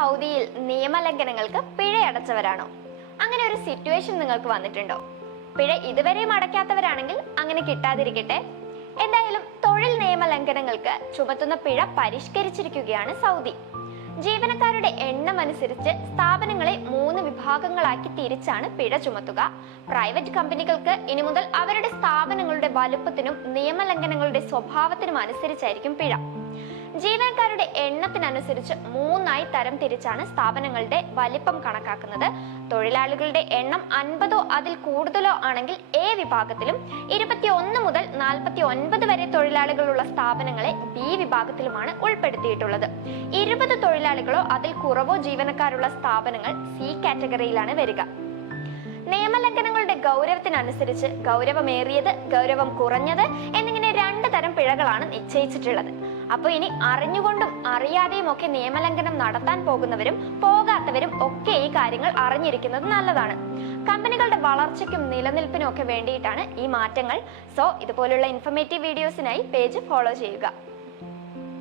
സൗദിയിൽ നിയമലംഘനങ്ങൾക്ക് പിഴയടച്ചവരാണോ? അങ്ങനെ ഒരു സിറ്റുവേഷൻ നിങ്ങൾക്ക് വന്നിട്ടുണ്ടോ? പിഴ ഇതുവരെയും അടയ്ക്കാത്തവരാണെങ്കിൽ അങ്ങനെ കിട്ടാതിരിക്കട്ടെ. എന്തായാലും തൊഴിൽ നിയമലംഘനങ്ങൾക്ക് ചുമത്തുന്ന പിഴ പരിഷ്കരിച്ചിരിക്കുകയാണ് സൗദി. ജീവനക്കാരുടെ എണ്ണം അനുസരിച്ച് സ്ഥാപനങ്ങളെ 3 വിഭാഗങ്ങളാക്കി തിരിച്ചാണ് പിഴ ചുമത്തുക. പ്രൈവറ്റ് കമ്പനികൾക്ക് ഇനി മുതൽ അവരുടെ സ്ഥാപനങ്ങളുടെ വലുപ്പത്തിനും നിയമലംഘനങ്ങളുടെ സ്വഭാവത്തിനും അനുസരിച്ചായിരിക്കും പിഴ. ജീവനക്കാരുടെ എണ്ണത്തിനനുസരിച്ച് 3ആയി തരം തിരിച്ചാണ് സ്ഥാപനങ്ങളുടെ വലിപ്പം കണക്കാക്കുന്നത്. തൊഴിലാളികളുടെ എണ്ണം 50ഓ അതിൽ കൂടുതലോ ആണെങ്കിൽ എ വിഭാഗത്തിലും 21 മുതൽ 49 വരെ തൊഴിലാളികളുള്ള സ്ഥാപനങ്ങളെ ബി വിഭാഗത്തിലുമാണ് ഉൾപ്പെടുത്തിയിട്ടുള്ളത്. 20 തൊഴിലാളികളോ അതിൽ കുറവോ ജീവനക്കാരുള്ള സ്ഥാപനങ്ങൾ സി കാറ്റഗറിയിലാണ് വരിക. നിയമലംഘനങ്ങളുടെ ഗൗരവത്തിനനുസരിച്ച് ഗൗരവമേറിയത്, ഗൗരവം കുറഞ്ഞത് എന്നിങ്ങനെ 2 തരം പിഴകളാണ് നിശ്ചയിച്ചിട്ടുള്ളത്. അപ്പോൾ ഇനി അറിഞ്ഞുകൊണ്ടും അറിയാതെയും ഒക്കെ നിയമലംഘനം നടത്താൻ പോകുന്നവരും പോകാത്തവരും ഒക്കെ ഈ കാര്യങ്ങൾ അറിഞ്ഞിരിക്കുന്നത് നല്ലതാണ്. കമ്പനികളുടെ വളർച്ചയ്ക്കും നിലനിൽപ്പിനും ഒക്കെ വേണ്ടിയിട്ടാണ് ഈ മാറ്റങ്ങൾ. സോ ഇതുപോലുള്ള ഇൻഫർമേറ്റീവ് വീഡിയോസിനായി പേജ് ഫോളോ ചെയ്യുക.